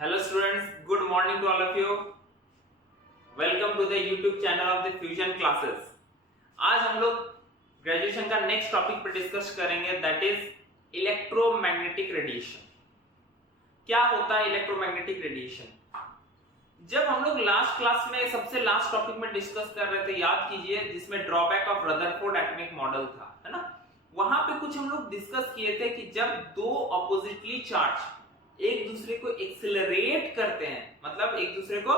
Hello students, good morning to all of you. Welcome to the YouTube channel of the Fusion Classes. आज हम लोग graduation का next topic पर discuss करेंगे, that is electromagnetic radiation. क्या होता है इलेक्ट्रोमैग्नेटिक रेडिएशन? जब हम लोग लास्ट क्लास में सबसे लास्ट टॉपिक में डिस्कस कर रहे थे, याद कीजिए, जिसमें drawback of Rutherford atomic model था, है ना? वहां पे कुछ हम लोग डिस्कस किए थे कि जब दो ऑपोजिटली चार्ज एक दूसरे को एक्सेलरेट करते हैं, मतलब एक दूसरे को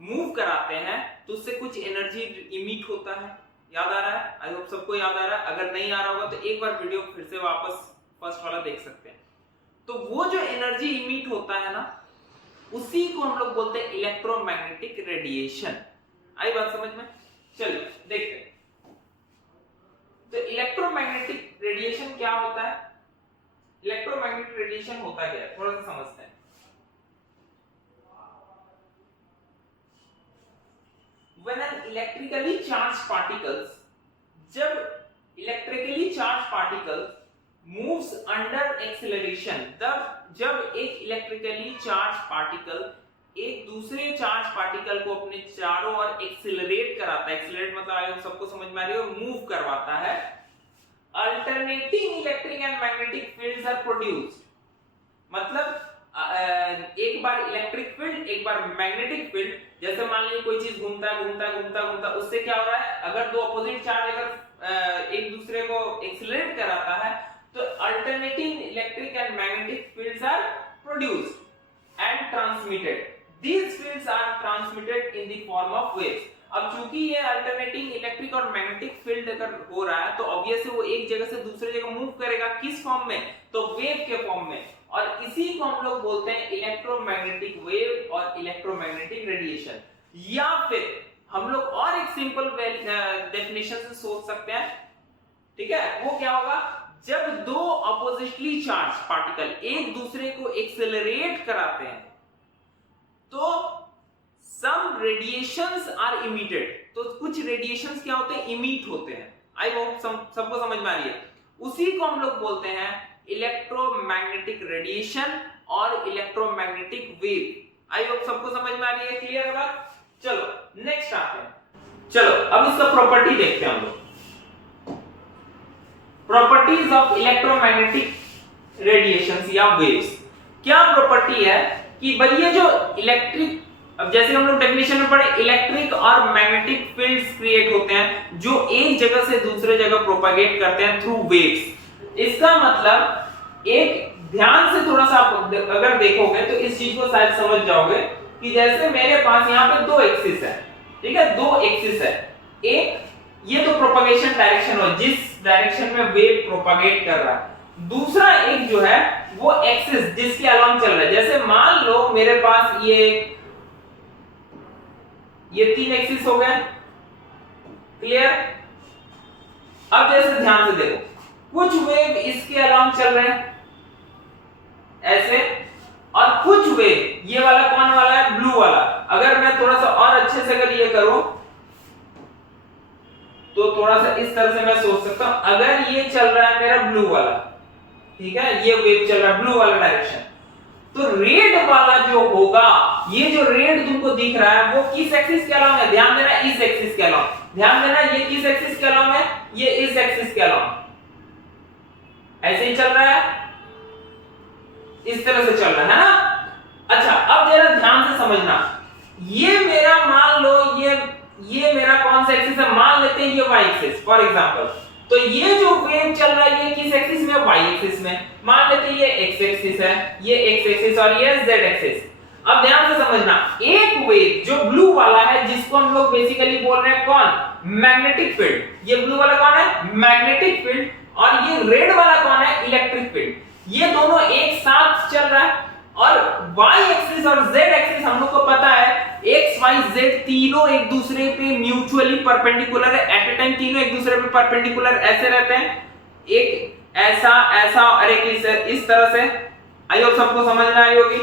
मूव कराते हैं, तो उससे कुछ एनर्जी इमिट होता है। याद आ रहा है? आई होप सबको याद आ रहा है। अगर नहीं आ रहा होगा तो एक बार वीडियो फिर से वापस फर्स्ट वाला देख सकते हैं। तो वो जो एनर्जी इमिट होता है ना, उसी को हम लोग बोलते हैं इलेक्ट्रोमैग्नेटिक रेडिएशन। आई बात समझ में? चलिए देखते हैं। तो इलेक्ट्रोमैग्नेटिक रेडिएशन क्या होता है? इलेक्ट्रोमैग्नेटिक रेडिएशन होता क्या है, थोड़ा सा समझते हैं। When an electrically charged particles, जब electrically charge particle moves under acceleration, तब जब एक इलेक्ट्रिकली चार्ज पार्टिकल एक दूसरे चार्ज पार्टिकल को अपने चारों ओर एक्सेलरेट कराता है, एक्सेलरेट मतलब आगे सबको समझ में आ रही है, मूव करवाता है, alternating electric and magnetic fields are produced. मतलब एक बार इलेक्ट्रिक फील्ड, एक बार मैग्नेटिक फील्ड। जैसे मान लीजिए कोई चीज घूमता घूमता, उससे क्या हो रहा है, अगर दो अपोजिट चार्ज अगर एक दूसरे को एक्सेलरेट कराता है, तो alternating electric and magnetic fields are produced and transmitted. These fields are transmitted in the form of waves. अब चूंकि ये अल्टरनेटिंग इलेक्ट्रिक और मैग्नेटिक फील्ड अगर हो रहा है, तो ऑब्वियसली वो एक जगह से दूसरी जगह मूव करेगा, किस फॉर्म में? तो वेव के फॉर्म में। और इसी को हम लोग बोलते हैं इलेक्ट्रोमैग्नेटिक वेव और इलेक्ट्रोमैग्नेटिक रेडिएशन। या फिर हम लोग और एक सिंपल डेफिनेशन से सोच सकते हैं, ठीक है? वो क्या होगा, जब दो अपोजिटली चार्ज पार्टिकल एक दूसरे को एक्सेलरेट कराते हैं, तो सम रेडिएशंस आर इमिटेड। तो कुछ रेडिएशंस क्या होते हैं? इमिट होते हैं। आई होप सबको समझ में आ रही है। उसी को हम लोग बोलते हैं इलेक्ट्रोमैग्नेटिक रेडिएशन और इलेक्ट्रोमैग्नेटिक वेव। आई होप सबको समझ में आ रही है, क्लियर है बात? चलो नेक्स्ट आते हैं। चलो अब इसका प्रॉपर्टी देखते हैं हम लोग। प्रॉपर्टीज ऑफ इलेक्ट्रोमैग्नेटिक रेडिएशंस या वेव्स। क्या प्रॉपर्टी है कि भाई ये जो इलेक्ट्रिक, अब जैसे हम लोग डेफिनेशन में पढ़े, इलेक्ट्रिक और मैग्नेटिक फील्ड्स क्रिएट होते हैं जो एक जगह से दूसरे जगह प्रोपेगेट करते हैं थ्रू वेव्स। इसका मतलब एक ध्यान से थोड़ा सा आप अगर देखोगे तो इस चीज को शायद समझ जाओगे कि जैसे मेरे पास यहाँ पे दो एक्सिस है, ठीक है? दो एक्सिस है। एक ये तो प्रोपेगेशन डायरेक्शन हो, जिस डायरेक्शन में वेव प्रोपेगेट कर रहा है। दूसरा एक जो है वो एक्सिस जिसके अलोंग चल रहा है। जैसे मान लो मेरे पास ये तीन एक्सिस हो गए, क्लियर? अब जैसे ध्यान से देखो, कुछ वेव इसके अलोंग चल रहे हैं ऐसे, और कुछ वेव, ये वाला कौन वाला है? ब्लू वाला। अगर मैं थोड़ा सा और अच्छे से अगर ये करूं तो थोड़ा सा इस तरह से मैं सोच सकता हूं, अगर ये चल रहा है मेरा ब्लू वाला, ठीक है, ये वेव चल रहा है ब्लू वाला डायरेक्शन, तो रेड वाला जो होगा, ये जो रेड तुमको दिख रहा है, वो किस एक्सिस के अलोंग है? ध्यान देना, इस एक्सिस के अलोंग। ध्यान देना, ये किस एक्सिस के अलोंग है? ये इस एक्सिस के अलोंग। ऐसे ही चल रहा है, इस तरह से चल रहा है ना? अच्छा, अब जरा ध्यान से समझना, ये मेरा मान लो ये मेरा कौन सा एक्सिस है? मान लेते हैं ये y एक्सिस फॉर एग्जांपल। तो ये जो वेव चल रहा है ये किस एक्सिस में? y एक्सिस में। मान लेते हैं ये x एक्सिस है, ये x एक्सिस और ये z एक्सिस। अब ध्यान से समझना, एक वेव जो ब्लू वाला है, जिसको हम लोग बेसिकली बोल रहे हैं कौन? Magnetic field. ये ब्लू वाला कौन है? Magnetic field. और ये रेड वाला कौन है? Electric field. ये दोनों एक साथ चल रहा है। और y एक्सिस और z एक्सिस हम लोग को पता है, x y z तीनों एक दूसरे पे म्यूचुअली परपेंडिकुलर है। एट ए टाइम तीनों एक दूसरे पे परपेंडिकुलर ऐसे रहते हैं, एक ऐसा और एक इस तरह से। आई होप सबको समझ में आई होगी।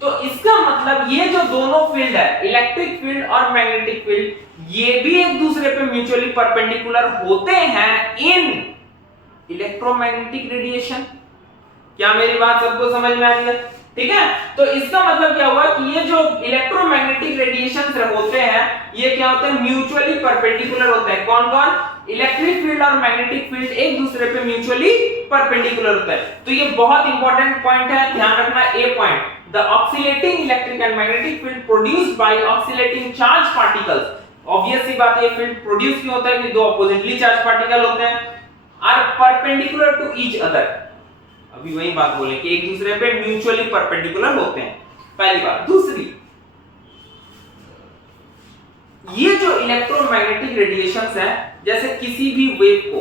तो इसका मतलब ये जो दोनों फील्ड है, इलेक्ट्रिक फील्ड और मैग्नेटिक फील्ड, ये भी एक दूसरे पे म्यूचुअली परपेंडिकुलर होते हैं इन इलेक्ट्रोमैग्नेटिक रेडिएशन। क्या मेरी बात सबको समझ में आ रही है? ठीक है। तो इसका मतलब क्या हुआ कि ये जो इलेक्ट्रोमैग्नेटिक रेडिएशंस होते हैं ये क्या होते हैं, म्यूचुअली परपेंडिकुलर होते हैं। कौन कौन, इलेक्ट्रिक फील्ड और मैग्नेटिक फील्ड एक दूसरे पे म्यूचुअली परपेंडिकुलर होता है। तो ये बहुत इंपॉर्टेंट पॉइंट है, ध्यान रखना। A point, the oscillating electric and magnetic field produced by oscillating charge particles, obvious सी बात है ये फील्ड प्रोड्यूस क्यों होता है कि दो अपोजिटली चार्ज पार्टिकल होते हैं, are perpendicular to each other. अभी वही बात बोले कि एक दूसरे पे म्यूचुअली परपेंडिकुलर होते हैं, पहली बात। दूसरी, ये जो इलेक्ट्रोमैग्नेटिक रेडिएशंस है, जैसे किसी भी वेव को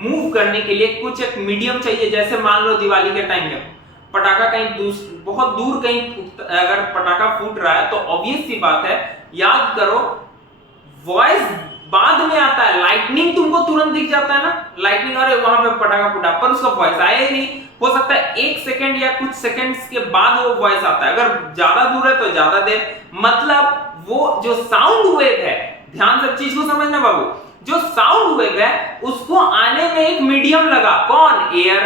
मूव करने के लिए कुछ एक मीडियम चाहिए। जैसे मान लो दिवाली के टाइम में पटाखा कहीं बहुत दूर कहीं अगर पटाखा फूट रहा है तो ऑब्वियस सी बात है, याद करो वॉइस बाद में आता है, लाइटनिंग तुमको तुरंत दिख जाता है ना, लाइटनिंग और वहां पे पटाखा फूटा, पर उसका वॉइस आया ही नहीं। हो सकता है 1 सेकंड या कुछ सेकंड्स के बाद वो वॉइस आता है, अगर ज्यादा दूर है तो ज्यादा देर। मतलब वो जो साउंड वेव है, ध्यान से चीज को समझना बाबू, जो साउंड वेव है उसको आने में एक मीडियम लगा, कौन, एयर।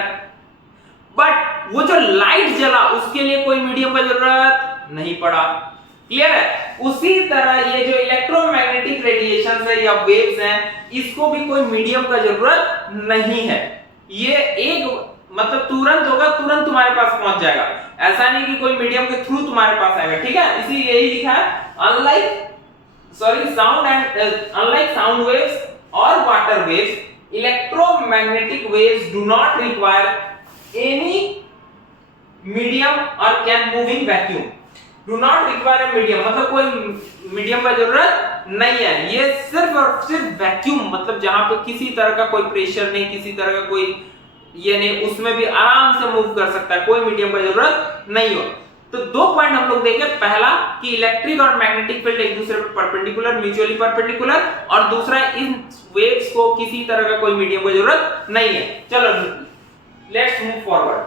बट वो जो लाइट जला उसके लिए कोई मीडियम का जरूरत नहीं पड़ा। क्लियर है। उसी तरह ये जो इलेक्ट्रोमैग्नेटिक रेडिएशंस है या वेव्स हैं, इसको भी कोई मीडियम का जरूरत नहीं है। ये एक मतलब तुरंत होगा, तुरंत तुम्हारे पास पहुंच जाएगा, ऐसा नहीं कि कोई मीडियम के थ्रू तुम्हारे पास आएगा। ठीक है, इसी यही लिखा है, अनलाइक साउंड वेव्स और water waves, electromagnetic waves do not require any medium और can move in vacuum. Do not require a medium मतलब कोई मीडियम का जरूरत नहीं है। ये सिर्फ और सिर्फ वैक्यूम, मतलब जहां पे किसी तरह का कोई प्रेशर नहीं, किसी तरह का कोई ये नहीं, उसमें भी आराम से मूव कर सकता है, कोई मीडियम का जरूरत नहीं हो। तो 2 पॉइंट हम लोग देखे, पहला कि इलेक्ट्रिक और मैग्नेटिक फील्ड एक दूसरे पर परपेंडिकुलर, म्यूचुअली परपेंडिकुलर, और दूसरा इन वेव्स को किसी तरह का कोई मीडियम की जरूरत नहीं है। चलो लेट्स मूव फॉरवर्ड।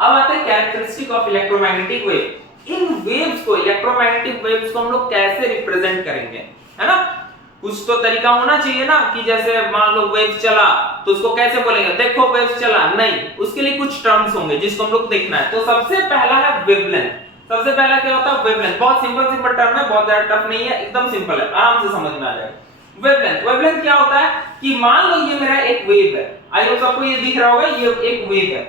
अब आते हैं characteristic of electromagnetic wave. In waves को, इलेक्ट्रोमैग्नेटिक वेव्स को हम लोग कैसे रिप्रेजेंट करेंगे, है ना। कुछ तो तरीका होना चाहिए ना, कि जैसे मान लो वेव चला तो उसको कैसे बोलेंगे, देखो वेव चला, नहीं, उसके लिए कुछ टर्म्स होंगे जिसको हम लोग देखना है। तो सबसे पहला है वेवलेंथ। सबसे पहला क्या होता है, वेवलेंथ। बहुत सिंपल टर्म है, बहुत ज्यादा टफ नहीं है, एकदम सिंपल है, आराम से समझ में आ जाएगा। वेवलेंथ क्या होता है कि मान लो ये मेरा एक वेव है, आई होप सबको ये दिख रहा होगा, ये एक वेव है।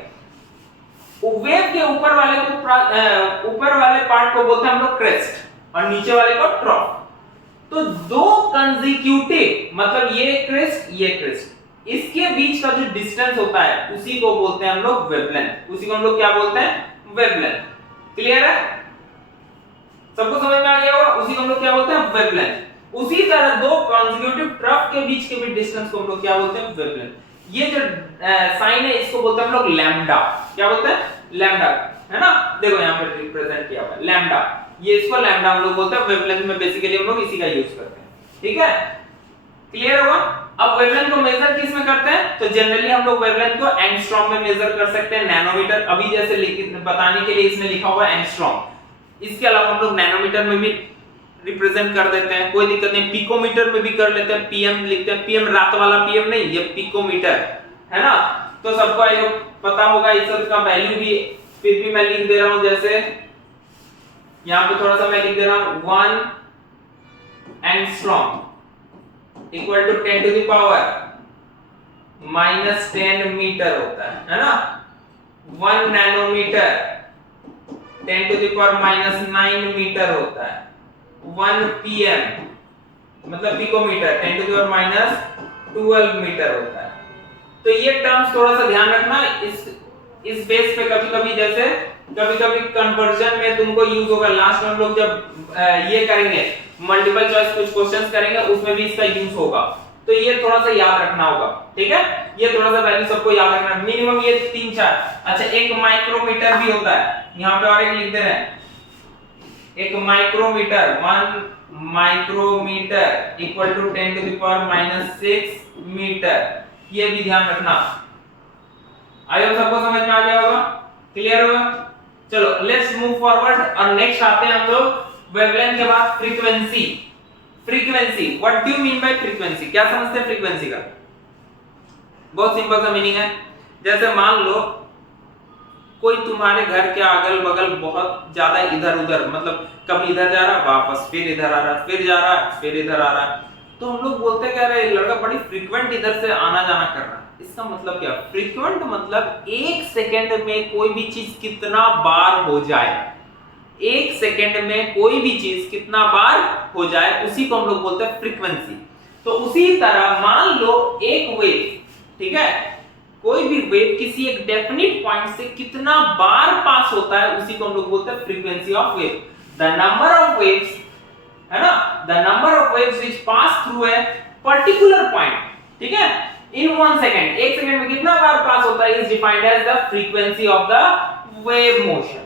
वेव के ऊपर वाले पार्ट को बोलते हैं हम लोग क्रेस्ट और नीचे वाले को ट्रॉफ। तो 2 कंसेक्यूटिव, मतलब ये क्रेस्ट, इसके बीच का जो डिस्टेंस होता है उसी को बोलते हैं हम लोग वेवलेंथ। उसी को हम लोग क्या बोलते हैं, वेवलेंथ। क्लियर है, सबको समझ में आ गया होगा, उसी को हम लोग क्या बोलते हैं, वेवलेंथ। उसी तरह 2 कंसेक्यूटिव ट्रफ के बीच के भी डिस्टेंस को हम लोग क्या बोलते हैं, वेवलेंथ। ये जो साइन है इसको बोलते हैं हम लोग लैम्डा। क्या बोलते हैं, लैम्डा, है ना, देखो यहां पे रिप्रेजेंट किया हुआ है लैम्डा, ये इसको लैम्डा हम लोग बोलते हैं। वेवलेंथ में बेसिकली हम लोग इसी का यूज करते हैं। ठीक है, क्लियर हुआ। अब वेवलेंथ को मेजर किस में करते हैं, तो जनरली हम लोग वेवलेंथ को एंगस्ट्रॉम में मेजर कर सकते हैं, नैनोमीटर। अभी जैसे बताने के लिए इसमें लिखा हुआ है एंगस्ट्रॉम, इसके अलावा हम लोग नैनोमीटर में भी रिप्रेजेंट कर देते हैं, कोई दिक्कत नहीं। पिकोमीटर में भी कर लेते हैं, पीएम लिखते हैं, पीएम रात वाला पीएम नहीं, ये पिकोमीटर है ना। तो सबको ये पता होगा, इस सब का वैल्यू भी फिर भी मैं लिख दे रहा हूं, जैसे यहां पे थोड़ा सा मैं लिख दे रहा हूं, 1 angstrom equal to 10 to the power -10 metre होता है ना। 1 nanometre 10 to the power -9 metre होता है। 1 pm मतलब picometre 10 to the power -12 metre होता है। तो ये टर्म्स थोड़ा सा ध्यान रखना, इस बेस पे कभी-कभी जैसे कभी-कभी कन्वर्जन में तुमको यूज होगा। लास्ट में हम लोग जब ये करेंगे मल्टीपल चॉइस कुछ क्वेश्चंस करेंगे उसमें भी इसका यूज होगा, तो ये थोड़ा सा याद रखना होगा। ठीक है, ये थोड़ा सा वैल्यू सबको याद रखना, मिनिमम ये 3-4। अच्छा, एक माइक्रोमीटर भी होता है, यहां पे और एक लिख दे रहे हैं, एक micrometre 1 micrometre equal to 10 to the power -6 metre, ये भी ध्यान रखना। आइए सबको समझ में आ गया होगा, क्लियर होगा। चलो लेट्स मूव फॉरवर्ड और नेक्स्ट आते हैं हम लोग वेवलेंथ के बाद frequency. Frequency, what do you mean by frequency, क्या समझते हैं फ्रीक्वेंसी का? बहुत सिंपल सा मीनिंग है, जैसे मान लो कोई तुम्हारे घर के अगल बगल बहुत ज्यादा इधर उधर, मतलब कभी इधर जा रहा वापस, फिर इधर आ रहा, फिर जा रहा, फिर इधर आ रहा, तो हम लोग बोलते हैं कि अरे लड़का बड़ी फ्रीक्वेंट इधर से आना जाना कर रहा है। इसका मतलब क्या? फ्रीक्वेंट मतलब एक सेकंड में कोई भी चीज कितना बार हो जाए, एक सेकंड में कोई भी चीज कितना बार हो जाए, उसी को हम लोग बोलते हैं फ्रीक्वेंसी। तो उसी तरह मान लो एक वेव, ठीक है, कोई भी वेव किसी एक डेफिनिट पॉइंट से कितना बार पास होता है, उसी को हम लोग बोलते हैं frequency of wave. The number of waves, है ना, the number of waves which pass through a particular point, ठीक है, इन 1 सेकंड, एक सेकंड में कितना बार पास होता है, is defined as the frequency of the wave motion.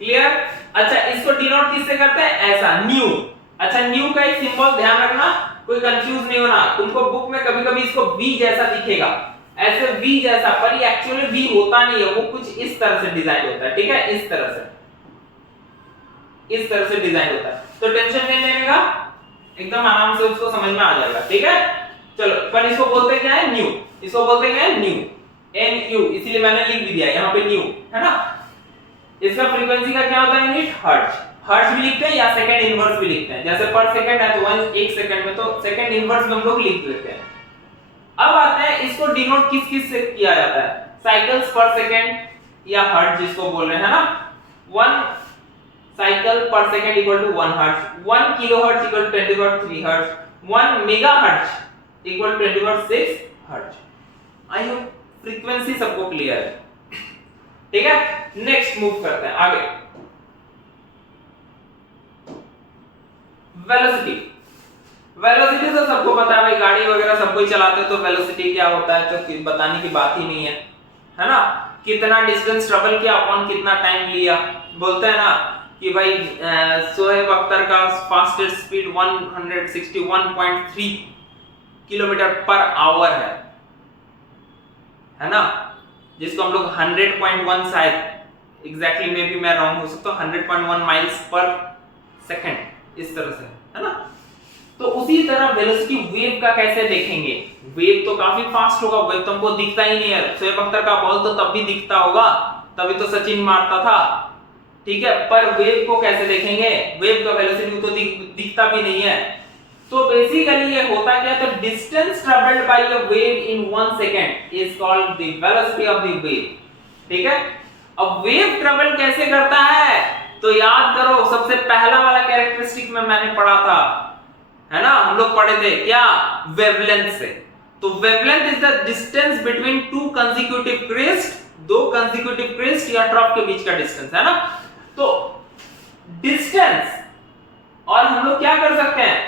Clear? अच्छा, इसको डिनोट किससे करते हैं? ऐसा, न्यू। अच्छा, न्यू का एक सिंबल ध्यान रखना, कोई कंफ्यूज नहीं होना। तुमको बुक में कभी-कभी इसको वी जैसा दिखेगा, ऐसे वी जैसा, पर ये एक्चुअली वी होता नहीं है, वो कुछ इस तरह से डिजाइन होता है, ठीक है, इस तरह से, इस तरह से डिजाइन होता है। तो टेंशन नहीं लेने का, एकदम आराम से उसको समझ में आ जाएगा, ठीक है। चलो, पर इसको बोलते क्या है? न्यू। इसको बोलते क्या है? न्यू, एन यू, इसीलिए मैंने लिख भी दिया यहाँ पे न्यू, है ना। इसका फ्रीक्वेंसी का क्या होता है यूनिट? हर्ट्ज। हर्ट्ज भी लिखते हैं या सेकंड इनवर्स भी लिखते हैं, जैसे पर सेकंड है तो 1 सेकंड में, तो सेकंड इनवर्स में हम लोग लिख लेते हैं। अब आते हैं इसको डिनोट किस किस से किया जाता है? साइकिल्स पर सेकंड या हर्ट्ज जिसको बोल रहे हैं, है ना। 1 cycle per second equal to 1 hertz, 1 kilohertz equal to 10⁻³ hertz, 1 megahertz equal to 10⁻6 hertz. I hope frequency सबको क्लियर है, ठीक है। नेक्स्ट मूव करते हैं आगे। वेलोसिटी। वेलोसिटी तो सबको पता है भाई, गाड़ी वगैरह सब कोई चलाते हैं, तो वेलोसिटी क्या होता है तो बताने की बात ही नहीं है ना। कितना डिस्टेंस ट्रेवल किया अपॉन कितना टाइम लिया। बोलते हैं ना कि भाई शोएब अख्तर का fastest speed 161.3 kilometre per hour है ना, जिसको हम लोग 100.1 शायद एग्जैक्टली में भी मैं रॉन्ग हो सकता हूं, 100.1 माइल्स पर सेकंड, इस तरह से, है ना। तो उसी तरह वेलोसिटी वेव का कैसे देखेंगे? वेव तो काफी फास्ट होगा, वेव तो हमको दिखता ही नहीं है। शोएब अख्तर का बॉल तो तब भी दिखता होगा, तभी तो सचिन मारता था, ठीक है, पर वेव को कैसे देखेंगे? वेव का वेलोसिटी तो दिखता भी नहीं है। तो बेसिकली ये होता क्या है, तो distance travelled by a wave in 1 second is called the velocity of the wave, ठीक है। अब वेव ट्रेवल कैसे करता है, तो याद करो, सबसे पहला वाला कैरेक्टरिस्टिक में मैंने पढ़ा था, है ना, हम लोग पढ़े थे क्या? वेवलेंथ से। तो wavelength is the distance between 2 consecutive crest, 2 consecutive crest या ट्रफ के बीच का डिस्टेंस, है ना। तो डिस्टेंस, और हम लोग क्या कर सकते हैं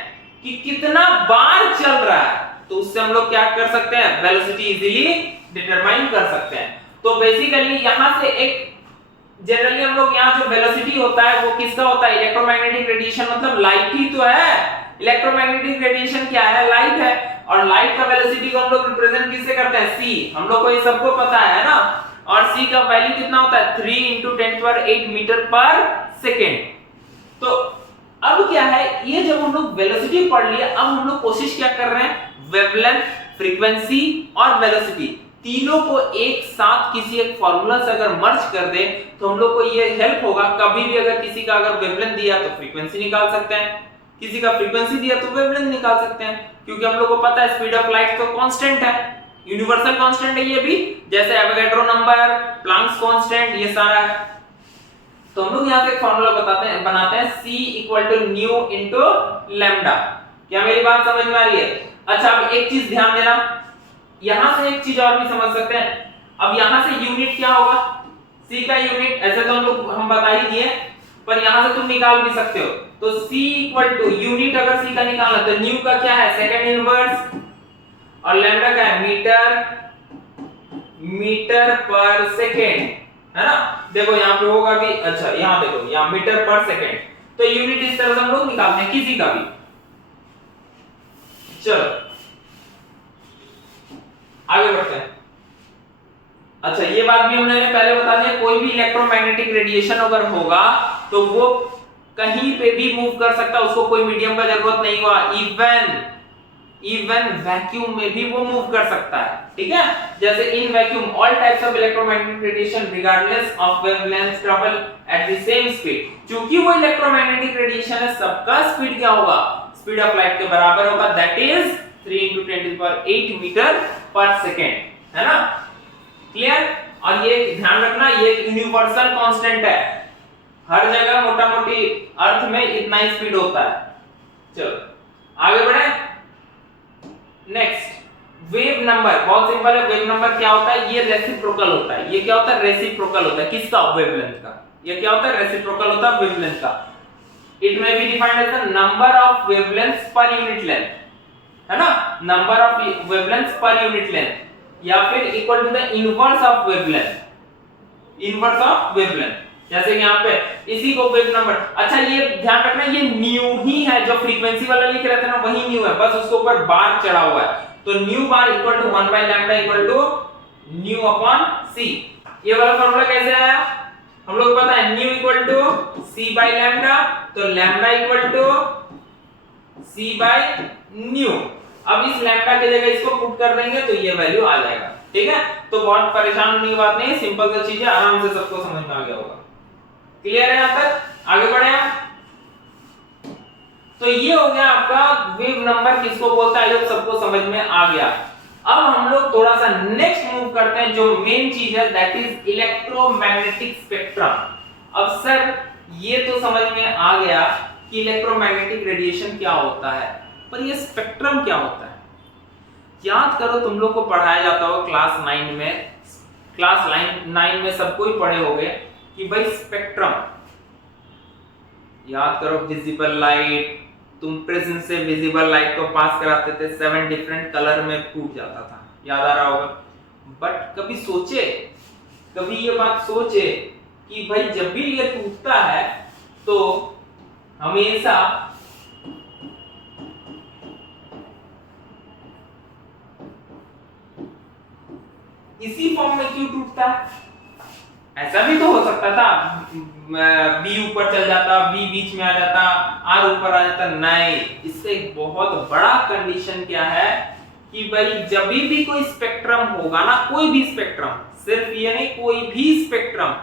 कि कितना बार चल रहा है, तो उससे हम लोग क्या कर सकते हैं? वेलोसिटी इजीली डिटरमाइन कर सकते हैं। तो बेसिकली यहां से एक जनरली हम लोग यहाँ जो वेलोसिटी होता है वो किसका होता है? इलेक्ट्रोमैग्नेटिक रेडिएशन, मतलब लाइट ही तो है। इलेक्ट्रोमैग्नेटिक रेडिएशन क्या है? लाइट है। और लाइट का वेलोसिटी को हम लोग रिप्रेजेंट किससे करते हैं? c। हम लोग को ये सबको पता है ना। और c का वैल्यू कितना होता है? 3 × 10⁸ मीटर पर सेकेंड। तो अब क्या है, ये जब हम लोग वेलोसिटी पढ़ लिया, अब हम लोग कोशिश क्या कर रहे हैं? वेवलेंथ, फ्रीक्वेंसी और वेलोसिटी तीनों को एक साथ किसी एक फार्मूला से अगर मर्ज कर दे तो हम लोग को ये हेल्प होगा। कभी भी अगर किसी का अगर वेवलेंथ दिया तो फ्रीक्वेंसी निकाल सकते हैं, किसी का फ्रीक्वेंसी दिया तो वेवलेंथ निकाल सकते हैं, क्योंकि हम लोग को पता है स्पीड ऑफ लाइट तो कांस्टेंट है, यूनिवर्सल कांस्टेंट है ये भी, जैसे एवोगैड्रो नंबर, प्लैंक्स कांस्टेंट, ये सारा है। तो हम लोग यहां से एक फार्मूला बनाते हैं c = न्यू * लैम्डा। क्या मेरी बात समझ में आ रही है? अच्छा, अब एक चीज ध्यान देना, यहां से एक चीज और भी समझ सकते हैं। अब यहां से यूनिट क्या होगा? c का यूनिट ऐसे तो हम बता ही दिए, पर यहां से तुम निकाल भी सकते हो। तो c = यूनिट अगर c का निकालना तो न्यू का क्या है? सेकंड इनवर्स, और लैम्डा का है मीटर पर सेकंड, है ना। देखो यहाँ पे होगा भी, अच्छा यहाँ देखो, यहाँ मीटर पर सेकंड, तो यूनिट इस तरह से हम लोग निकालते हैं किसी का भी। चलो आगे बढ़ते हैं। अच्छा, ये बात भी हमने पहले बता दिया, कोई भी इलेक्ट्रोमैग्नेटिक रेडिएशन अगर होगा तो वो कहीं पे भी मूव कर सकता है, उसको कोई मीडियम का जरूरत नहीं हुआ। इवन इवन वैक्यूम में भी वो मूव कर सकता है, ठीक है। जैसे in vacuum all types of electromagnetic radiation regardless of wavelength travel at the same speed. क्योंकि वो इलेक्ट्रोमैग्नेटिक रेडिएशन है, सबका स्पीड क्या होगा, स्पीड ऑफ लाइट के बराबर होगा, दैट इज 3 × 10⁸ मीटर पर सेकेंड, है ना, क्लियर। और ये ध्यान रखना, ये यूनिवर्सल कांस्टेंट है, हर जगह मोटा मोटी अर्थ में इतना ही स्पीड होता है। चलो आगे बढ़े। नेक्स्ट, वेव नंबर, बहुत सिंपल है। वेव नंबर क्या होता है, ये रेसिप्रोकल होता है। ये क्या होता है, रेसिप्रोकल होता है, किसका, वेवलेंथ का। ये क्या होता है, रेसिप्रोकल होता है वेवलेंथ का। It may be defined as the number of wavelengths per unit length, है ना, number of wavelengths per unit length, या फिर equal to the inverse of wavelength, inverse of wavelength. जैसे कि यहाँ पे इसी को वेव नंबर, अच्छा ये ध्यान रखना, ये न्यू ही है, जो फ्रीक्वेंसी वाला लिख रहे थे ना वही न्यू है, बस उसके ऊपर बार चढ़ा हुआ है। तो nu bar equal to 1/λ equal to nu upon C. ये वाला फॉर्मूला कैसे आया, हम लोग पता है, न्यू इक्वल टू c/λ, तो लैम्डा इक्वल टू c/न्यू। अब इस लैम्डा की जगह इसको पुट कर देंगे तो ये वैल्यू आ जाएगा, ठीक है। तो बहुत परेशान होने की बात नहीं है, सिंपल सा चीज है, आराम से सबको समझ में आ गया होगा। क्लियर है यहां तक, आगे बढ़े हम। तो ये हो गया आपका वेव नंबर किसको बोलता है, ये सबको समझ में आ गया। अब हम लोग थोड़ा सा नेक्स्ट मूव करते हैं, जो मेन चीज है दैट इज इलेक्ट्रोमैग्नेटिक स्पेक्ट्रम। अब सर ये तो समझ में आ गया कि इलेक्ट्रोमैग्नेटिक रेडिएशन क्या होता है, पर ये स्पेक्ट्रम क्या होता है। याद करो, तुम लोग को पढ़ाया जाता होगा क्लास 9 में, क्लास 9 में सबको ही पढ़े होंगे कि भाई स्पेक्ट्रम, याद करो, विजिबल लाइट, तुम प्रिज्म से विजिबल लाइट को पास कराते थे, 7 डिफरेंट कलर में टूट जाता था, याद आ रहा होगा। बट कभी सोचे, कभी ये बात सोचे कि भाई जब भी ये टूटता है तो हमेशा इसी फॉर्म में क्यों टूटता है। ऐसा भी तो हो सकता था, बी ऊपर चल जाता, बी बीच में आ जाता, आर ऊपर आ जाता, नहीं। इससे एक बहुत बड़ा कंडीशन क्या है कि भाई जब भी कोई स्पेक्ट्रम होगा ना, कोई भी स्पेक्ट्रम, सिर्फ ये नहीं, कोई भी स्पेक्ट्रम,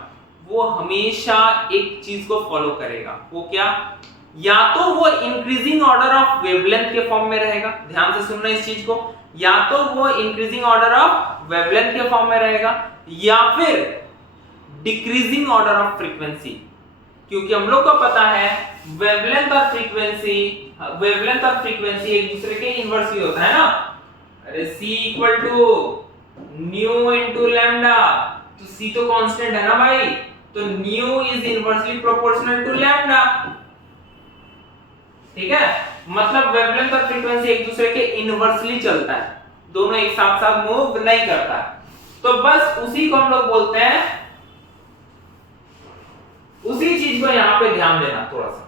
वो हमेशा एक चीज को फॉलो करेगा। वो क्या, या तो वो इंक्रीजिंग ऑर्डर ऑफ वेवलेंथ के फॉर्म में रहेगा, ध्यान से सुनना इस चीज को, या तो वो इंक्रीजिंग ऑर्डर ऑफ वेवलेंथ के फॉर्म में रहेगा, या फिर डिक्रीजिंग ऑर्डर ऑफ फ्रीक्वेंसी। क्योंकि हम लोग को पता है वेवलेंथ और फ्रीक्वेंसी, वेवलेंथ और फ्रीक्वेंसी एक दूसरे के इनवर्सली होता है ना। अरे c equal to nu into lambda, तो c तो कांस्टेंट है ना भाई, तो nu is inversely proportional to lambda, ठीक है। मतलब वेवलेंथ और फ्रीक्वेंसी एक दूसरे के इनवर्सली चलता है, दोनों एक साथ साथ मूव नहीं करता। तो बस उसी को हम लोग बोलते हैं, उसी चीज को यहां पे ध्यान देना थोड़ा सा।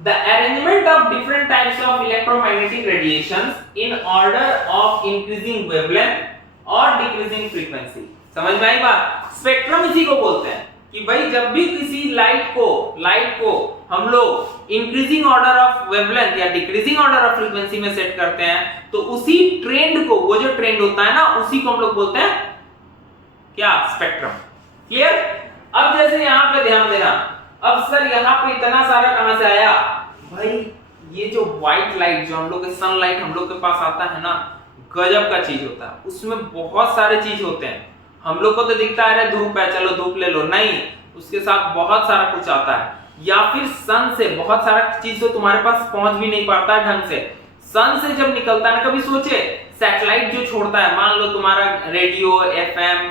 The arrangement of different types of electromagnetic radiations in order of increasing wavelength और decreasing frequency, समझ में आई बात। स्पेक्ट्रम इसी को बोलते हैं कि भाई जब भी किसी लाइट को हम लोग इंक्रीजिंग ऑर्डर ऑफ वेवलेंथ या डिक्रीजिंग ऑर्डर ऑफ फ्रीक्वेंसी में सेट करते हैं, तो उसी ट्रेंड को, वो जो ट्रेंड होता है ना, उसी को हम लोग बोलते हैं क्या, स्पेक्ट्रम। क्लियर। अब जैसे यहाँ पे ध्यान देना, अब सर यहाँ पे इतना सारा कहां से आया भाई, ये जो व्हाइट लाइट, जो हम लोग के सनलाइट हम लोग के पास आता है ना, गजब का चीज होता है, उसमें बहुत सारे चीज होते हैं। हम लोग को तो दिखता है धूप है, चलो धूप ले लो, नहीं, उसके साथ बहुत सारा कुछ आता है। या फिर सन से बहुत सारा चीज तो तुम्हारे पास पहुंच भी नहीं पाता है ढंग से। सन से जब निकलता है ना, कभी सोचे सैटेलाइट जो छोड़ता है, मान लो तुम्हारा रेडियो, एफएम,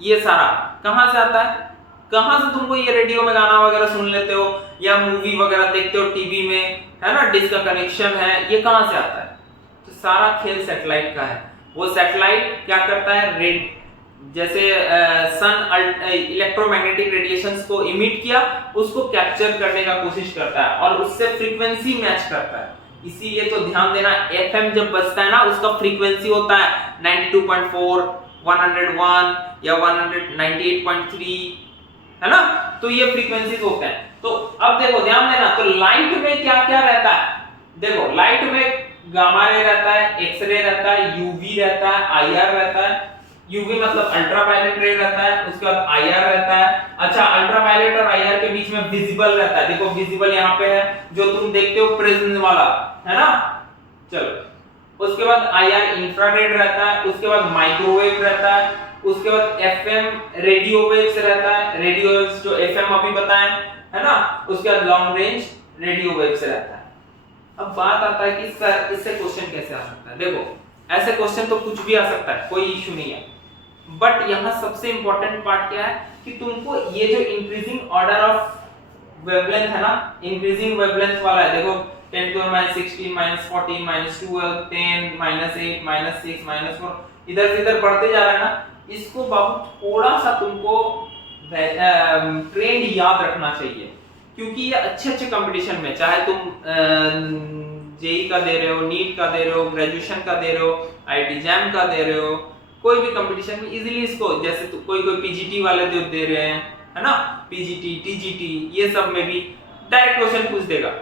ये सारा कहां से आता है, कहां से तुमको ये रेडियो में गाना वगैरह सुन लेते हो या मूवी वगैरह देखते हो टीवी में, है ना, डिश का कनेक्शन है, ये कहां से आता है। तो सारा खेल सैटेलाइट का है। वो सैटेलाइट क्या करता है, जैसे सन इलेक्ट्रोमैग्नेटिक रेडिएशंस को इमिट किया, उसको कैप्चर करने का कोशिश करता है और उससे फ्रीक्वेंसी मैच करता है। इसीलिए तो ध्यान देना, एफएम जब बजता है ना, उसका फ्रीक्वेंसी होता है 92.4, 101 या 198.3, है ना, तो ये फ्रीक्वेंसीज होते हैं। तो अब देखो ध्यान देना, तो लाइट में क्या क्या रहता है, देखो लाइट में गामा रे रहता है, एक्सरे रहता है, यूवी रहता है, आईआर रहता है। यूवी मतलब अल्ट्रावायलेट रे रहता है, उसके बाद आईआर रहता है। अच्छा, अल्ट्रावायलेट और आईआर के बीच में विजिबल रहता है। देखो विजिबल यहाँ पे है जो तुम देखते हो प्रिज्म वाला, है ना। चलो उसके बाद आईआर इंफ्रारेड रहता है, उसके बाद माइक्रोवेव रहता है, उसके बाद एफएम रेडियो वेव्स रहता है, रेडियो वेव्स जो एफएम अभी बताएं, है ना। उसके बाद लॉन्ग रेंज रेडियो वेव्स रहता है। अब बात आता है कि सर इससे क्वेश्चन कैसे आ सकता है। देखो ऐसे क्वेश्चन तो कुछ भी आ सकता है, कोई इशू नहीं है, बट यहाँ सबसे इंपॉर्टेंट पार्ट क्या है कि तुमको ये जो इंक्रीजिंग ऑर्डर ऑफ वेवलेंथ है ना, इंक्रीजिंग वेवलेंथ वाला है, देखो 10 to minus 16 minus 14 minus 12 10 minus 8 minus 6 minus 4 इधर से इधर बढ़ते जा रहा है ना, इसको बाबू थोड़ा सा तुमको ट्रेंड याद रखना चाहिए, क्योंकि ये अच्छे कंपटीशन में, चाहे तुम जेई का दे रहे हो, नीट का दे रहे हो, ग्रेजुएशन का दे रहे हो, आईटी जैम का दे रहे हो, कोई भी कंपटीशन में इजीली इसको, जैसे तो कोई पीजीटी वाले जो दे रहे हैं, है ना, पीजीटी टीजीटी, ये सब में भी डायरेक्ट क्वेश्चन पूछ देगा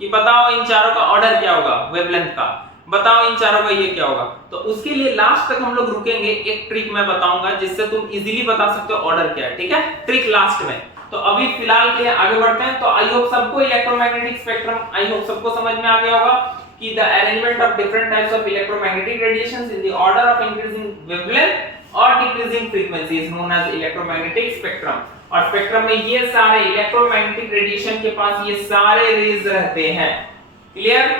कि बताओ इन चारों का ऑर्डर क्या होगा वेवलेंथ का, बताओ इन चारों का ये क्या होगा। तो उसके लिए लास्ट तक हम लोग रुकेंगे, एक ट्रिक मैं बताऊंगा जिससे तुम इजीली बता सकते हो ऑर्डर क्या है, ठीक है, ट्रिक लास्ट में। तो अभी फिलहाल के लिए आगे बढ़ते हैं। तो आई होप सबको इलेक्ट्रोमैग्नेटिक स्पेक्ट्रम, आई होप सबको समझ में आ गया होगा कि the arrangement of different types of electromagnetic radiations in the order of increasing wavelength और decreasing frequency is known as electromagnetic spectrum. और स्पेक्ट्रम में ये सारे इलेक्ट्रोमैग्नेटिक रेडिएशन के पास ये सारे रेज रहते हैं। क्लियर?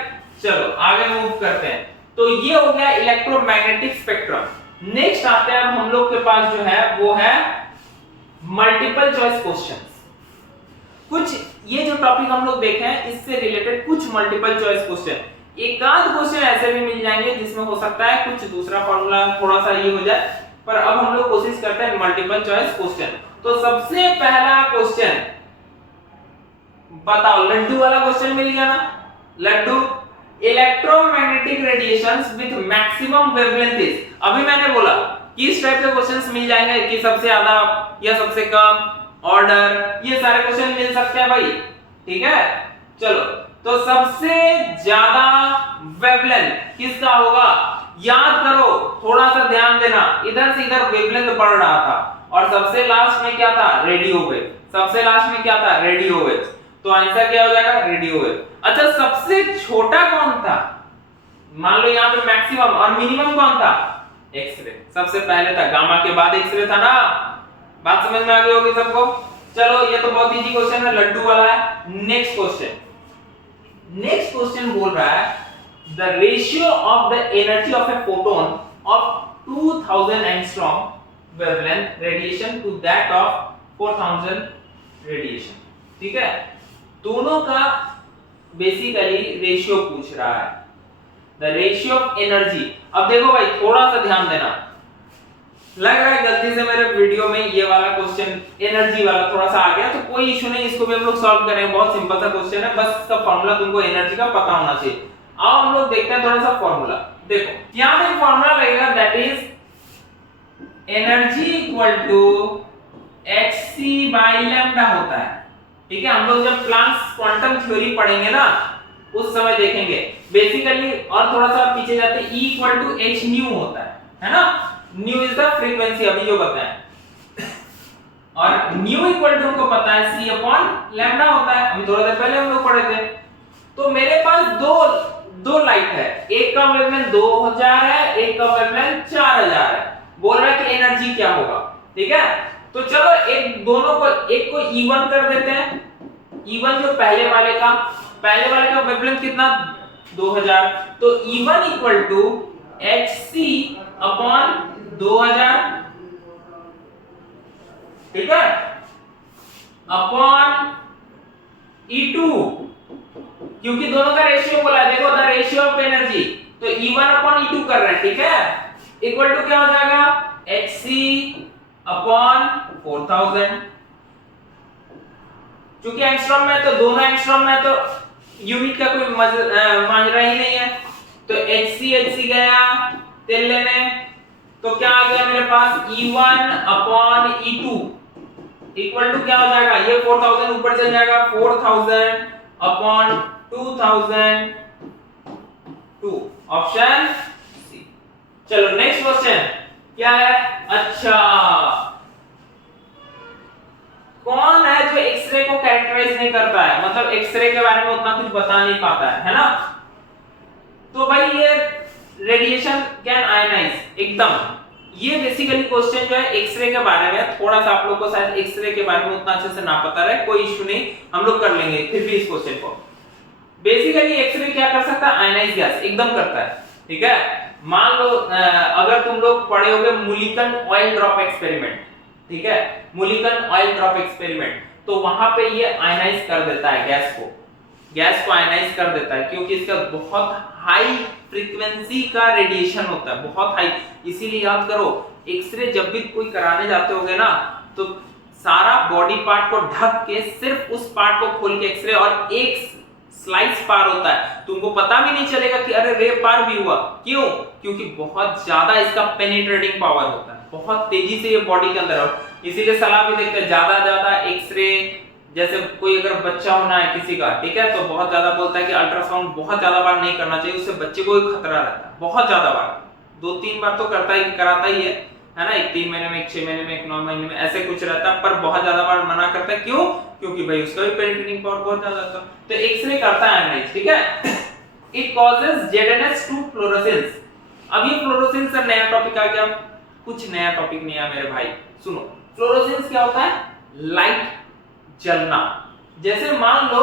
चलो आगे मूव करते हैं। तो ये हो गया इलेक्ट्रोमैग्नेटिक स्पेक्ट्रम। नेक्स्ट आते हैं अब हम लोग के पास जो है वो है मल्टीपल चॉइस क्वेश्चंस। कुछ ये जो टॉपिक हम लोग देखे हैं इससे रिलेटेड कुछ मल्टीपल चॉइस क्वेश्चन, एक आध क्वेश्चन ऐसे भी मिल जाएंगे जिसमें हो सकता है कुछ दूसरा फॉर्मूला थोड़ा सा ये हो जाए, पर अब हम लोग कोशिश करते हैं मल्टीपल चॉइस क्वेश्चन। तो सबसे पहला क्वेश्चन बताओ, लड्डू वाला क्वेश्चन मिल गया ना, लड्डू electromagnetic radiations with maximum wavelength is. अभी मैंने बोला कि इस टाइप के क्वेश्चंस मिल जाएंगे कि सबसे ज्यादा या सबसे कम, ऑर्डर, ये सारे क्वेश्चन मिल सकते हैं भाई, ठीक है। चलो तो सबसे ज्यादा वेवलेंथ किसका होगा, याद करो, थोड़ा सा ध्यान देना, इधर से इधर वेवलेंथ बढ़ रहा था और सबसे लास्ट में क्या था, रेडियो वेव, सबसे लास्ट में क्या था, रेडियो वेव। तो आंसर क्या हो जाएगा, रेडियो वेव। अच्छा सबसे छोटा कौन था, मान लो यहाँ पे मैक्सिमम और मिनिमम कौन था, एक्सरे सबसे पहले था, गामा के बाद एक्सरे था ना। बात समझ में आ गई होगी सबको। चलो ये तो बहुत इजी क्वेश्चन है, लड्डू वाला है। नेक्स्ट क्वेश्चन, नेक्स्ट क्वेश्चन बोल रहा है the ratio of the energy of a photon of 2000 angstrom wavelength radiation to that of 4000 radiation, ठीक है। दोनों का बेसिकली रेशियो पूछ रहा है, द रेशियो ऑफ एनर्जी। अब देखो भाई थोड़ा सा ध्यान देना, लग रहा है गलती से मेरे वीडियो में ये वाला क्वेश्चन एनर्जी वाला थोड़ा सा आ गया, तो कोई इशू नहीं, इसको भी हम लोग सॉल्व करेंगे। बहुत सिंपल सा क्वेश्चन है, बस इसका फार्मूला तुमको एनर्जी का पता होना चाहिए। आओ हम लोग देखते हैं थोड़ा सा फार्मूला। देखो यहां पे फार्मूला लगेगा, that is energy equal to hc by lambda होता है, ठीक है। हम लोग जब प्लैंक्स क्वांटम थ्योरी पढ़ेंगे ना उस समय देखेंगे बेसिकली, और थोड़ा सा पीछे जाते E equal to h nu होता है ना। न्यू इज द फ्रीक्वेंसी, अभी जो बताएं, और न्यू इक्वल टू हमको पता है c अपॉन लैम्डा होता है, अभी थोड़ा देर पहले हम लोग पढ़े थे। तो मेरे पास दो लाइट है, एक का वेवलेंथ 2000 है, एक का वेवलेंथ 4000 है। बोल रहा है कि एनर्जी क्या होगा, ठीक है। तो चलो एक दोनों को, एक को E1 कर देते हैं। E1 जो पहले वाले का वेवलेंथ कितना, 2000, तो E1 equal to hc upon 2000, ठीक है, अपॉन E2, क्योंकि दोनों का रेशियो बोला है, देखो द रेशियो ऑफ एनर्जी, तो E1 अपॉन E2 कर रहे हैं, ठीक है, इक्वल टू क्या हो जाएगा, hc अपॉन 4000। क्योंकि एंगस्ट्रॉम में तो दोनों एंगस्ट्रॉम में तो यूनिट का कोई माजरा ही नहीं है, तो hc गया तेल लेने, तो क्या आ गया मेरे पास, E1 upon E2 equal to क्या हो जाएगा, ये 4000 ऊपर चल जाएगा, 4000 अपॉन 2000 2, ऑप्शन सी। चलो नेक्स्ट क्वेश्चन क्या है? अच्छा, कौन है जो एक्सरे को कैरेक्टराइज नहीं करता है, मतलब एक्सरे के बारे में उतना कुछ बता नहीं पाता है ना? तो भाई ये रेडिएशन कैन आयनाइज, एकदम ये बेसिकली क्वेश्चन जो है एक्सरे के बारे में, थोड़ा सा आप लोग को शायद एक्सरे के बारे में उतना अच्छे से ना पता रहे, कोई इशू नहीं, हम लोग कर लेंगे फिर भी इस क्वेश्चन को। बेसिकली एक्सरे क्या कर सकता है? आयनाइज गैस एकदम करता है, ठीक है। मान लो अगर तुम लोग पढ़े होगे मुलिकन ऑयल ड्रॉप एक्सपेरिमेंट, ठीक है, मुलिकन ऑयल ड्रॉप एक्सपेरिमेंट, तो वहां पे ये आयनाइज कर देता है गैस को आयनाइज कर देता है, क्योंकि इसका बहुत हाई फ्रीक्वेंसी का रेडिएशन होता है, बहुत हाई। इसीलिए याद करो, एक्सरे जब भी कोई कराने जाते होगे ना, तो सारा बॉडी पार्ट को ढक के सिर्फ उस पार्ट को खोल के एक्सरे, और एक स्लाइस पार होता है, तुमको पता भी नहीं चलेगा कि अरे रे पार भी हुआ। क्यों? क्योंकि बहुत ज्यादा इसका पेनिट्रेटिंग पावर होता है, बहुत तेजी से ये बॉडी के अंदर, इसीलिए सलाह भी देते हैं ज्यादा एक्सरे, जैसे कोई अगर बच्चा होना है किसी का, ठीक है, तो बहुत ज्यादा बोलता है कि अल्ट्रासाउंड बहुत ज्यादा बार नहीं करना चाहिए, उससे बच्चे को भी खतरा रहता है, बहुत ज्यादा बार, 2-3 बार तो कराता ही है ना, एक 3 महीने में, एक 6 महीने में, एक 9 महीने में, ऐसे कुछ रहता है, पर बहुत ज्यादा बार मना करता है। क्यों? क्योंकि भाई उसका भी पेनिट्रेटिंग पावर बहुत ज्यादा होता है, तो एक्सरे करता है आयनाइज, ठीक है। It causes ZnS to fluorescence. अब ये फ्लोरोसेंस का नया टॉपिक आ गया, कुछ नया टॉपिक नहीं है मेरे भाई, सुनो। फ्लोरोसेंस क्या होता है? लाइट जलना। जैसे मान लो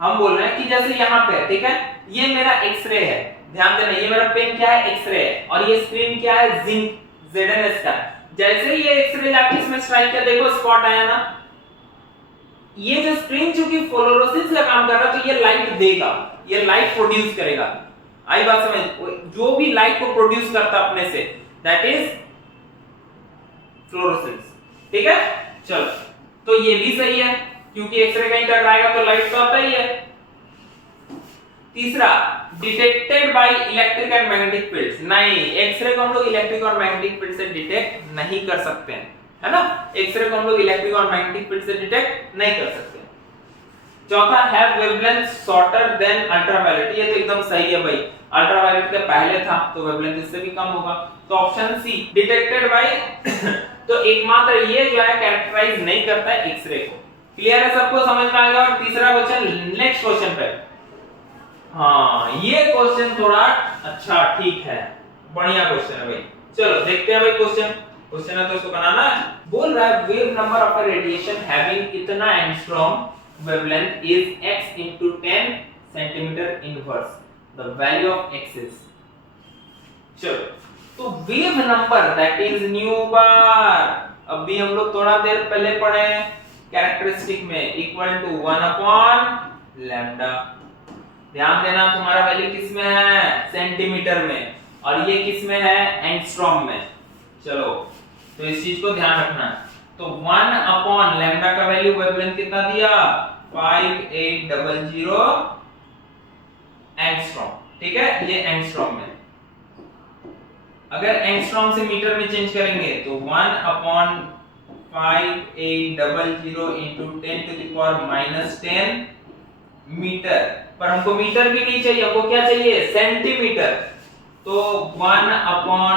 हम बोल रहे हैं कि जैसे यहाँ पे, ठीक है, ये मेरा एक्सरे है, ध्यान देना, ये मेरा पेन क्या है? एक्सरे है, और ये स्क्रीन क्या है? जिंक जेडएनएस का। जैसे ही ये एक्सरे जाके इसमें स्ट्राइक किया, देखो स्पॉट आया ना, ये जो स्क्रीन चूंकि फ्लोरोसेंस का काम कर रहा है, तो ये लाइट देगा, ये लाइट प्रोड्यूस करेगा। आई बात समझ? जो भी लाइट को प्रोड्यूस करता अपने से, दैट इज फ्लोरोसेंस, ठीक है। चलो, तो ये भी सही है, क्योंकि एक्सरे कहीं टकराएगा तो लाइट तो आता ही है। तीसरा, detected by electric and magnetic fields. नहीं, एक्सरे को हम लोग इलेक्ट्रिक और मैग्नेटिक फील्ड से डिटेक्ट नहीं कर सकते हैं, है ना, एक्सरे को हम लोग इलेक्ट्रिक और मैग्नेटिक फील्ड से डिटेक्ट नहीं कर सकते। चौथा, have wavelength shorter than ultraviolet. ये तो एकदम सही है भाई, अल्ट्रावायलेट के पहले था, तो वेवलेंथ इससे भी कम होगा, तो ऑप्शन सी डिटेक्टेड बाय तो एकमात्र ये जो है कैरेक्टराइज नहीं करता है एक्सरे को। क्लियर है सबको, समझ में आ गया? और तीसरा क्वेश्चन, नेक्स्ट क्वेश्चन पे, हाँ ये क्वेश्चन थोड़ा अच्छा, ठीक है, बढ़िया क्वेश्चन है भाई। चलो देखते हैं भाई, क्वेश्चन है तो उसको बनाना है। बोल रहा है wave number of a radiation having इतना angstrom wavelength is x into 10 centimeter inverse, the value of x is, चलो, तो wave number that is new bar, अभी हम लोग थोड़ा देर पहले पढ़े कैरेक्टरिस्टिक में, इक्वल टू 1 अपॉन लैम्डा। ध्यान देना, तुम्हारा वैल्यू किस में है? सेंटीमीटर में, और ये किस में है? एंगस्ट्रॉम में। चलो, तो इस चीज को ध्यान रखना है। तो 1 अपॉन लैम्डा का वैल्यू वेवलेंथ कितना दिया? 5800 एंगस्ट्रॉम, ठीक है, ये एंगस्ट्रॉम में। अगर एंगस्ट्रॉम से मीटर में चेंज करेंगे तो 1 upon 5800 into 10 to the power minus 10 metre, पर हमको मीटर भी नहीं चाहिए, हमको क्या चाहिए? सेंटीमीटर। तो 1 upon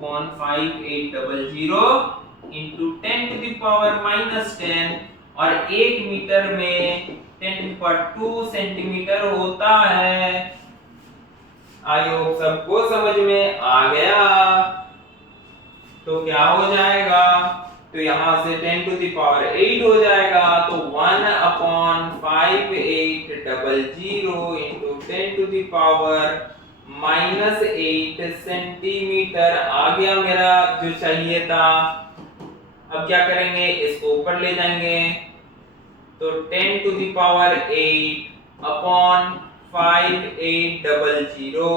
5800 into 10 to the power minus 10, और 1 मीटर में 10 to the power 2 सेंटीमीटर होता है। आई होप सबको समझ में आ गया। तो क्या हो जाएगा? तो यहां से 10 to the power 8 हो जाएगा, तो 1 upon 5800 into 10 to the power minus 8 centimetre आ गया मेरा जो चाहिए था। अब क्या करेंगे? इसको ऊपर ले जाएंगे, तो 10 to the power 8 upon 5800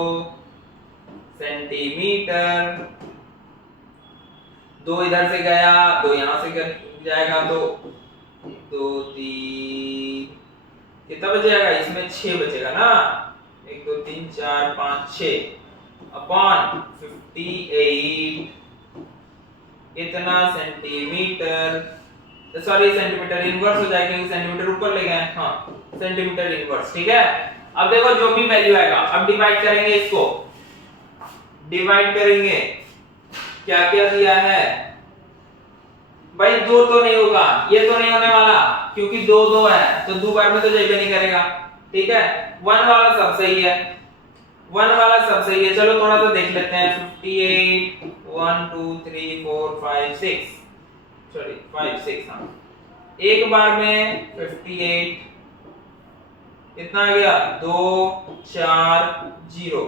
centimetre. 2 इधर से गया, 2 यहां से जाएगा, तो 2 3 कितना बचेगा? इसमें 6 बचेगा ना, 1 2 3 4 5 6 अपॉन 58 इतना सेंटीमीटर, सॉरी सेंटीमीटर इनवर्स हो जाएगा, क्योंकि सेंटीमीटर ऊपर ले गए, हाँ सेंटीमीटर इनवर्स, ठीक है। अब देखो जो भी वैल्यू आएगा, अब डिवाइड करेंगे इसको, डिवाइड करेंगे, क्या क्या दिया है भाई, 2 तो नहीं होगा, ये तो नहीं होने वाला क्योंकि 2 2 है, तो 2 बार में तो जाइए नहीं करेगा, ठीक है। 1 वाला सब सही है, 1 वाला सब सही है। चलो थोड़ा सा देख लेते हैं, 58 1 2 3 4 5 6, सॉरी 5 6, हाँ एक बार में 58 कितना आ गया, 2 4 0,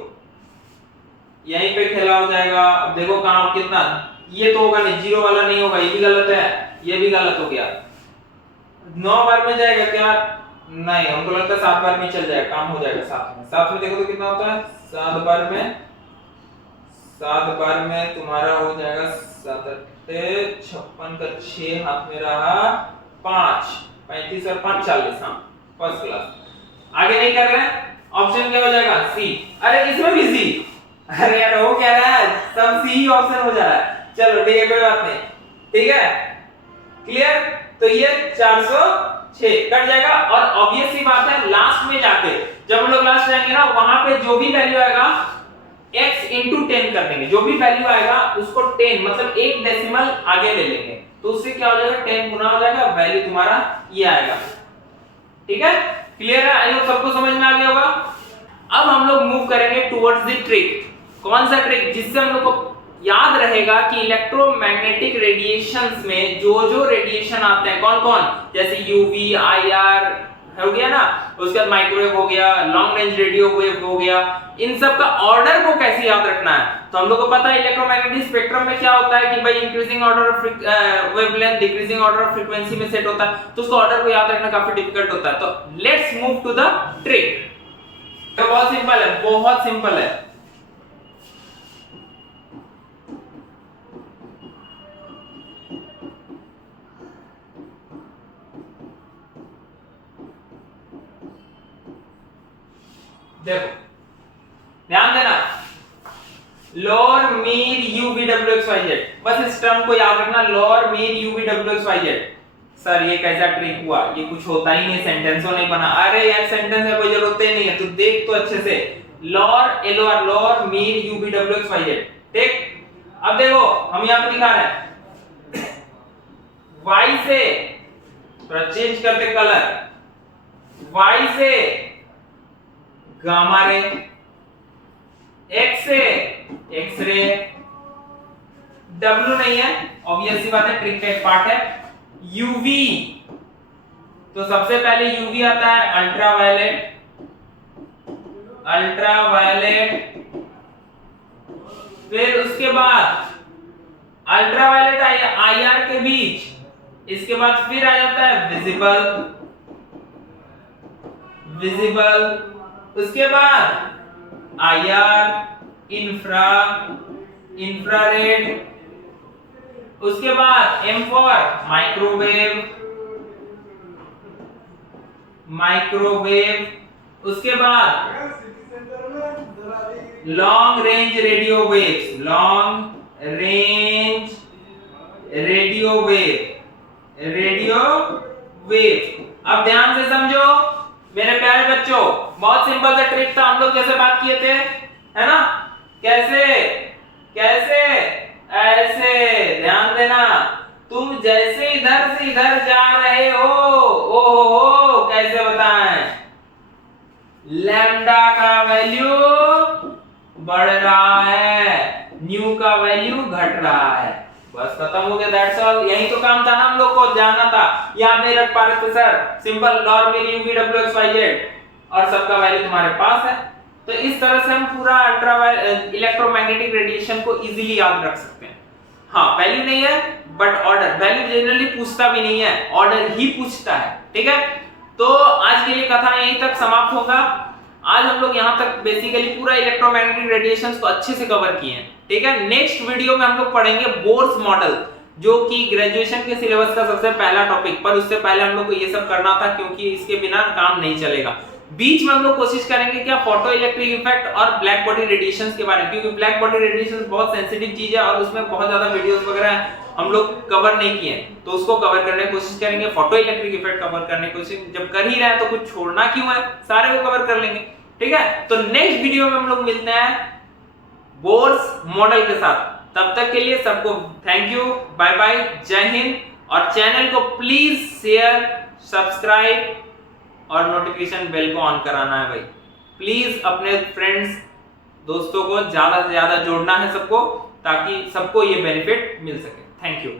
यहीं पे खेला हो जाएगा। अब देखो कहां कितना, ये तो होगा नहीं, 0 वाला नहीं होगा, ये भी गलत है, ये भी गलत हो गया। 9 बार में जाएगा क्या, नहीं हमको लगता है 7 बार में चल जाएगा, काम हो जाएगा 7 में। 7 में देखो तो कितना होता है, 7 बार में, 7 बार में तुम्हारा हो जाएगा 7 56 का 6 हाथ में रहा 5 35 और 5 40, हाँ फर्स्ट क्लास। आगे नहीं कर रहे हैं, ऑप्शन क्या हो जाएगा, सी। अरे इसमें भी सी, अरे यार वो क्या रहा है, सब सी ही ऑप्शन हो जा रहा है। चलो ठीक है कोई बात नहीं, ठीक है क्लियर। तो ये 406 कट जाएगा। और ऑब्वियस सी बात है, लास्ट में जाके जब हम लोग लास्ट जाएंगे ना, वहां पे जो भी वैल्यू आएगा x into 10 कर देंगे, जो भी वैल्यू आएगा उसको 10 मतलब एक डेसिमल आगे ले लेंगे, तो उससे क्या हो जाएगा, 10 गुना हो जाएगा, वैल्यू तुम्हारा ये आएगा, ठीक है क्लियर है। आई होप सबको समझ में आ गया होगा। अब हम लोग मूव करेंगे टुवर्ड्स द ट्रिक। कौन सा ट्रिक, जिससे हम लोग को याद रहेगा कि इलेक्ट्रोमैग्नेटिक रेडिएशंस में जो जो रेडिएशन आते हैं कौन कौन, जैसे यूवी आईआर हो गया ना, उसके बाद माइक्रोवेव हो गया, लॉन्ग रेंज रेडियो वेव हो गया, इन सब का ऑर्डर को कैसे याद रखना है। तो हम लोग को पता है इलेक्ट्रोमैग्नेटिक स्पेक्ट्रम में क्या होता है कि भाई increasing order of wavelength decreasing order of frequency में सेट होता है, तो उसको ऑर्डर को याद रखना काफी डिफिकल्ट होता है। तो let's move to the trick. तो बहुत सिंपल है, बहुत सिंपल है। देखो ध्यान देना, lower mean U V W X Y Z, बस इस टर्म को याद रखना, lower mean U V W X Y Z. Sir ये कैसा ट्रिक हुआ, ये कुछ होता ही नहीं, सेंटेंसों नहीं बना। अरे यार सेंटेंस में कोई जरूरत ही नहीं है, तू देख तो अच्छे से, lower LOR lower mean U V W X Y Z, ठीक। अब देखो हम यहां पे दिखा रहे हैं, y से थोड़ा चेंज करते कलर, y से गामा रे, x से एक्स रे, w नहीं है, ऑब्वियस सी बात है, ट्रिक का एक पार्ट है। uv, तो सबसे पहले uv आता है अल्ट्रावायलेट, अल्ट्रावायलेट, फिर उसके बाद अल्ट्रावायलेट आईआर के बीच, इसके बाद फिर आ जाता है विजिबल, विजिबल, उसके बाद आईआर, इंफ्रा, इंफ्रारेड, उसके बाद एम फॉर माइक्रोवेव, माइक्रोवेव, उसके बाद long range radio waves, long range radio wave, radio wave. अब ध्यान से समझो मेरे प्यारे बच्चों, बहुत सिंपल सा ट्रिक था, हम लोग जैसे बात किए थे, है ना, कैसे कैसे ऐसे, ध्यान देना, तुम जैसे इधर से इधर जा रहे हो, ओहो कैसे बताएं, लैम्डा का वैल्यू बढ़ रहा है, न्यू का वैल्यू घट रहा है, बस खत्म हो गया, दैट्स ऑल। यही तो काम था ना, हम लोग को जानना था, याद नहीं रख पा रहे थे sir, simple lower mean U V W X Y Z, और सबका वैल्यू तुम्हारे पास है। तो इस तरह से हम पूरा इलेक्ट्रोमैग्नेटिक रेडिएशन को इजीली याद रख सकते हैं। हाँ वैल्यू नहीं है बट ऑर्डर, वैल्यू जनरली पूछता भी नहीं है, ऑर्डर ही पूछता है, ठीक है। तो आज के लिए कथा यहीं तक समाप्त होगा। आज हम लोग यहाँ तक बेसिकली पूरा इलेक्ट्रोमैग्नेटिक रेडिएशंस को अच्छे से कवर किए हैं, ठीक है। नेक्स्ट वीडियो में हम लोग पढ़ेंगे बोर्स मॉडल, जो कि ग्रेजुएशन के सिलेबस का सबसे पहला टॉपिक, पर उससे पहले हम लोग को ये सब करना था क्योंकि इसके बिना काम नहीं चलेगा। बीच में हम लोग कोशिश करेंगे क्या, फोटो इलेक्ट्रिक इफेक्ट और ब्लैक बॉडी रेडिएशंस के बारे में, क्योंकि ब्लैक बॉडी रेडिएशंस बहुत सेंसिटिव चीज है और उसमें बहुत ज्यादा वीडियोस वगैरह हम लोग कवर नहीं किए, तो उसको कवर करने की कोशिश करेंगे। फोटो इलेक्ट्रिक इफेक्ट कवर करने की कोशिश, जब कर ही रहे हैं तो कुछ छोड़ना क्यों है, सारे को कवर कर लेंगे, ठीक है, तो नेक्स्ट वीडियो में हम लोग मिलते हैं बोर्स मॉडल के साथ। तब तक के लिए सबको थैंक यू, बाय बाय, जय हिंद। और चैनल को प्लीज शेयर, सब्सक्राइब और नोटिफिकेशन बेल को ऑन कराना है भाई। प्लीज अपने फ्रेंड्स दोस्तों को ज्यादा से ज्यादा जोड़ना है सबको, ताकि सबको ये बेनिफिट मिल सके। Thank you.